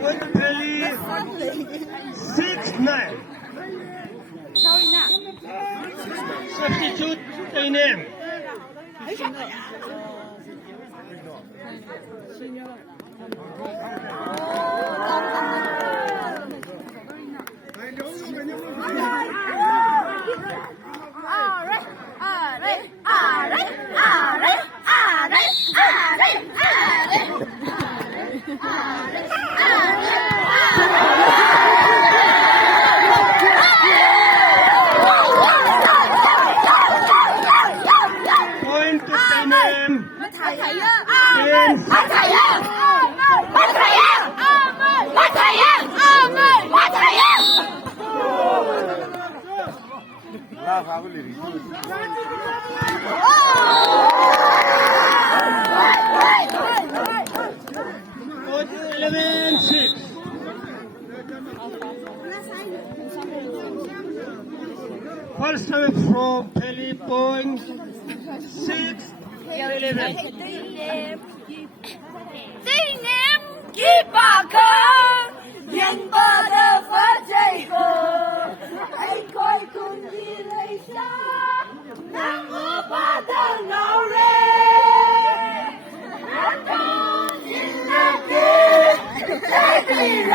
Point Pelly 6-9. Substitute the name. Point to the name. Point 11-6. First serve from Pelly point 6-11. Tên em kiếp bà khờ nhân ba đã phát chạy hờ anh coi cùng đi lấy xa nắng ở ba đã ngầu rê anh không nhìn là kia trái tim